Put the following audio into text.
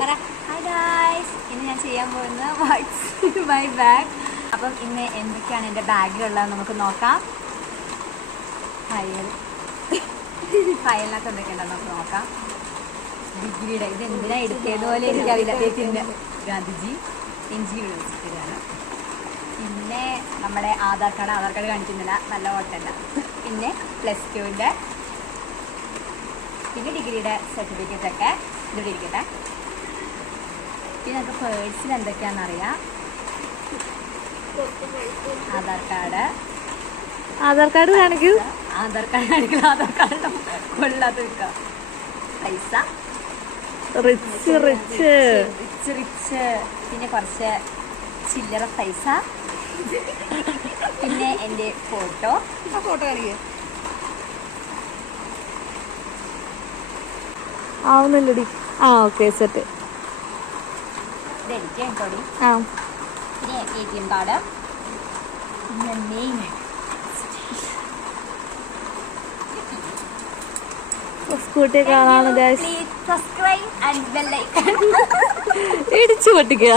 Birthday. Hi guys, ഇന്ന് ഞാൻ ചെയ്യാൻ പോകുന്ന വാട്ട്സ് മൈ ബാഗ്. അപ്പം ഇന്ന് എന്തൊക്കെയാണ് എൻ്റെ ബാഗിലുള്ളത് നമുക്ക് നോക്കാം. ഫയലിനകത്ത് എന്തൊക്കെയുണ്ടെന്ന് നമുക്ക് നോക്കാം. ഡിഗ്രിയുടെ ഇത് എന്തിനാ എടുത്തതുപോലെ എനിക്കറിയില്ല. ഗാന്ധിജി എൻജി യൂണിവേഴ്സിറ്റിയിലാണ്. പിന്നെ നമ്മുടെ ആധാർ കാർഡ് കാണിക്കുന്നില്ല, നല്ല ഓട്ടല്ല. പിന്നെ +2ൻ്റെ, പിന്നെ ഡിഗ്രിയുടെ സർട്ടിഫിക്കറ്റ് ഒക്കെ ഇവിടെ ഇരിക്കട്ടെ. പിന്നെ നമുക്ക് പേഴ്സിൽ എന്തൊക്കെയാണെന്നറിയാം. ആധാർ കാർഡ് കാണിക്കൂ. ആധാർ കാർഡ് കൊള്ളാത്ത വെക്കാം. പൈസ റിച്ച്. പിന്നെ കുറച്ച് ചില്ലറ പൈസ. പിന്നെ എൻ്റെ ഫോട്ടോ കാണിക്കുക. ആവുന്നില്ലടി. Okay set. ഇതെനിക്ക് കേട്ടോടി. പിന്നെ ATM കാർഡ്. പിന്നെ നെയിം, സ്കൂട്ടി കാണാണ് guys. Subscribe and bell icon ഇടിച്ചു പൊട്ടിക്കുക.